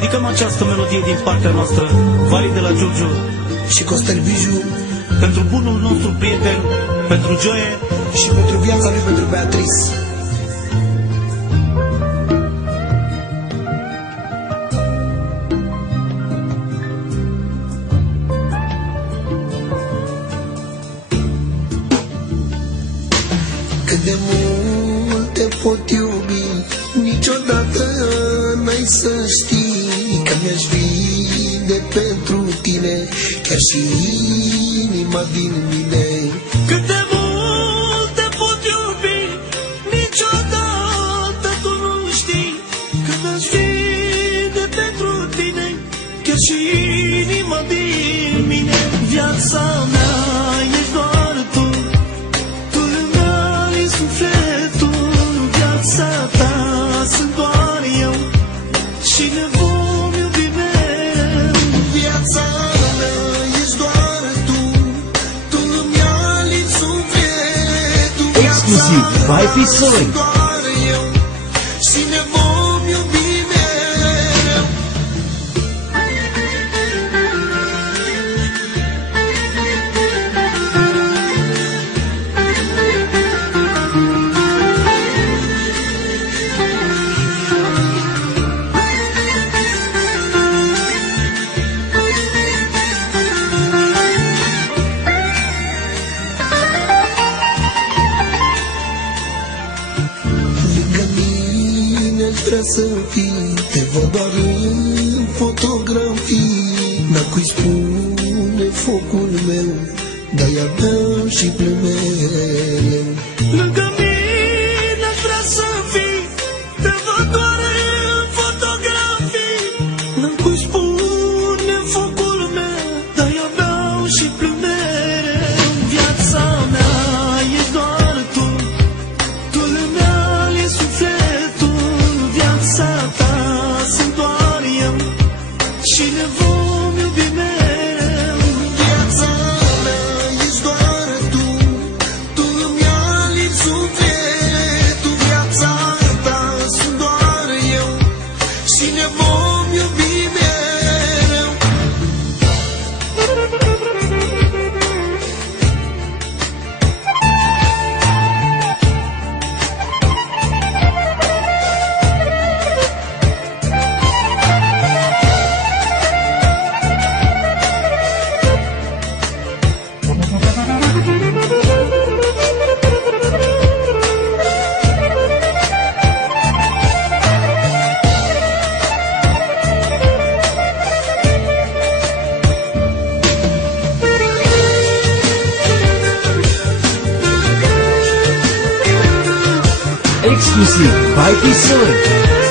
dedicăm această melodie din partea noastră, Vali de la Giurgiu și Costel Biju, pentru bunul nostru prieten, pentru Joe și pentru viața lui, pentru Beatrice. Cât de mult te pot iubi, niciodată n-ai să știi că mi-aș vinde pentru tine chiar și inima din mine. Cât de mult te pot iubi, niciodată tu nu știi că mi-aș vinde pentru tine chiar și inima din mine. Viața mea ești doar tu, tu îmi ai sufletul, viața ta sunt doar eu și ne vom iubi mereu. Viața mea ești doar tu, tu îmi ai sufletul, Exclusiv by Pisoi. doar eu și ne vom iubi mereu. Lângă mine vrea să fii, te văd doar în fotografii. N-am cui spune focul meu, de-aia beau și plâng mereu. Lângă mine vrea să fii, te văd doar în fotografii. N-am cui spune focul meu, de-aia beau și plâng mereu. Viața mea ești doar tu, tu îmi ai sufletul, viața ta sunt doar eu și ne vom iubi mereu. Viața mea ești doar tu, tu îmi ai sufletul, viața ta sunt doar eu și ne vom iubi mereu. Exclusiv by Pisoi.